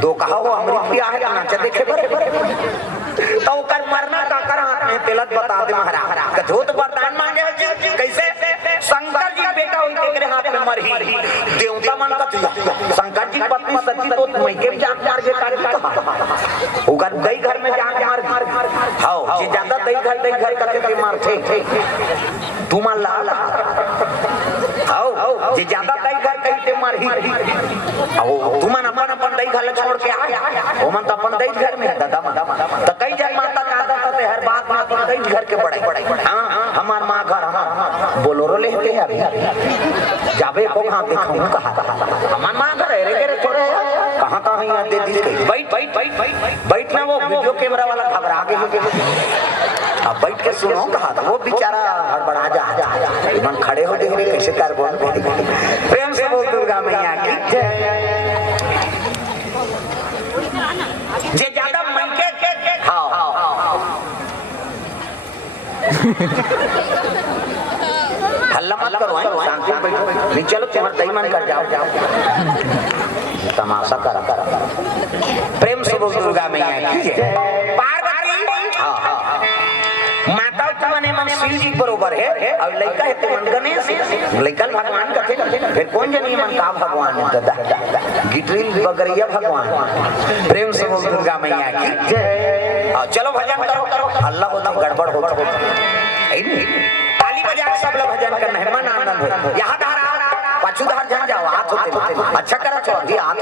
दो कहा हो अमृत पिया है नाच देखे तो कर मरना का कर हाथ में तिलक बता दे महाराज कथोत वरदान मांगे जी कैसे शंकर जी बेटा हुई तेरे हाथ में मरही देवता मन का शंकर जी पत्नी सती तो मैके जान मार के कार्य कहा उगर गई घर में जान मार हां जे ज्यादा दई घर करके मार थे तू मान ला हां जे ज्यादा दई घर कहते मारही आओ तू मन अपन दई घर छोड़ के आ ओ मन तो अपन दई घर में दादा तो कई जन माता का आदत है हर बात में अपन दई घर के बड़ाई हां हमार मां घर हमार बोलोरो लेते हैं अभी जाबे को हां देखूं कहा हमार मां घर है रे थोड़े कहां यहां दे दी बैठ ना वो वीडियो कैमरा वाला घबरा गए अब बैठ के सुनो कहा था वो बेचारा हड़बड़ा जा मन खड़े हो देख रहे कैसे कर बोल प्रेम से बोल दुर्गा मैया की जे ज्यादा मन के हल्ला मत करो शांति में बैठो नहीं चलो तुम्हारा दही मन कर जाओ तमाशा करा प्रेम से बोल दुर्गा मैया की पार्वती माता तुमने मन शिव जी बरोबर है और लड़का है तो मन गणेश लड़का भगवान का फिर कौन जनी मन का भगवान दादा गिटरिल बगरिया भगवान प्रेम से बोल दुर्गा मैया की चलो भजन करो अल्लाह होता गड़बड़ हो ताली बजा सब लोग भजन करना है मन आनंद हो यहाँ धारा पाछूधार जहाँ जाओ हाथ होते अच्छा करा छो अभी हाथ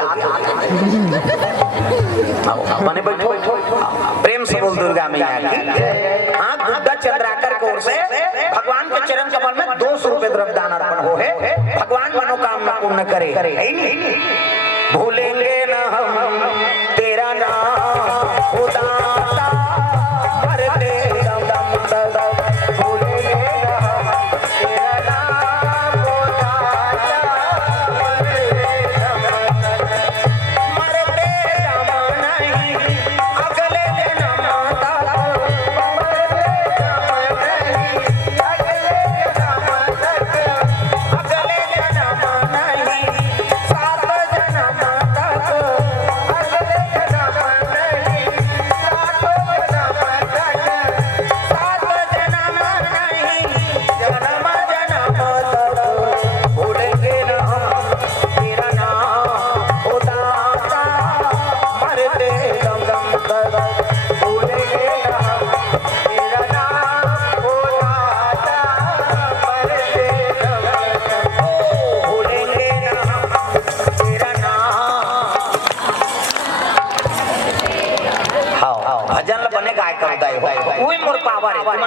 बने बैठो प्रेम से बोल दुर्गा मैया की हाँ गुड्डा चंद्राकर की ओर से भगवान के चरण कमल में 200 रुपए द्रव्यदान अर्पण हो है भगवान मनोकामना पूर्ण करे भूलेंगे न हम तेरा नाम खुदा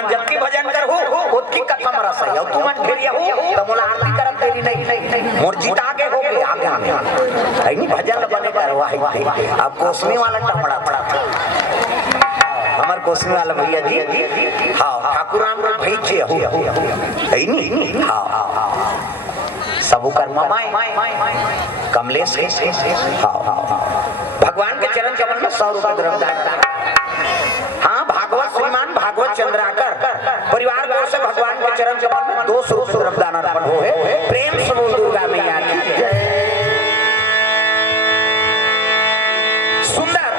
जबकि भजन कर हो उसकी कथा मरा सही हो तू मन ढेरिया हो तो मोला आरती करत देरी नहीं मोर जीत आगे हो के आगे है नहीं भजन बने कर वाही अब कोसमी वाला टमड़ा पड़ा हमार कोसमी वाला भैया जी हां ठाकुर राम को भाई छे हो है नहीं हां सबु कर्मा माय कमलेश हां भगवान के चरण कमल में 100 रुपए द्रव्यदान हाँ भागवत श्रीमान भागवत चंद्राकर परिवार की ओर से भगवान के चरण कमल में 200 रुपए द्रव्यदान अर्पण हो है प्रेम से बोल दुर्गा मैया की सुंदर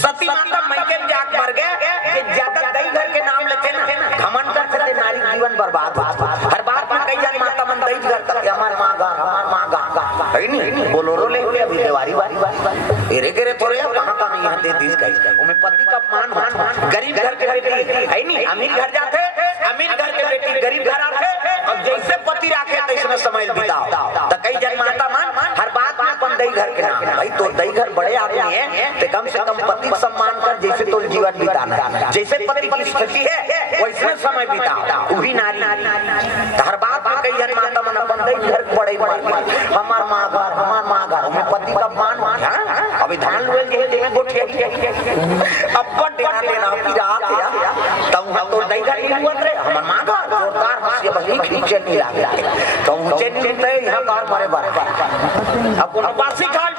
सती माता मैके जाग मर गए कि ज्यादा दई घर के नाम लेते ना घमंड करते थे नारी जीवन बर्बाद होता हर बात में कई जन माता मन दई घर तक हमार मां गा है नहीं बोलोरो ले अभी देवारी वारी एरे गेरे थोड़े कहां यहां दे दी गई ओमे पति का मान गरीब घर के बेटी है नहीं अमीर घर जाते अमीर घर के बेटी गरीब घर आते और जैसे पति राखे तो इसमें समय बिताओ तो कई जन माता मान हर बात में अपन दई घर के नाम भाई तो दई घर बड़े आदमी है तो कम से कम पति सम्मान कर जैसे तो जीवन बिताना जैसे पति की स्थिति है वैसे समय बिताओ वही नारी हर बात में कई जन माता मन अपन दई घर बड़े हमार मां घर में पति का मान अभी धान लुए के देवे गोठिया अब देना लेना पिरात या तब हम तो दई घर नहीं हुआ रे हमर मां का जोरदार हंसी बही खींचे नहीं लागे तो ऊंचे नहीं ते यहां कार मारे बार अब कोनो पासी खा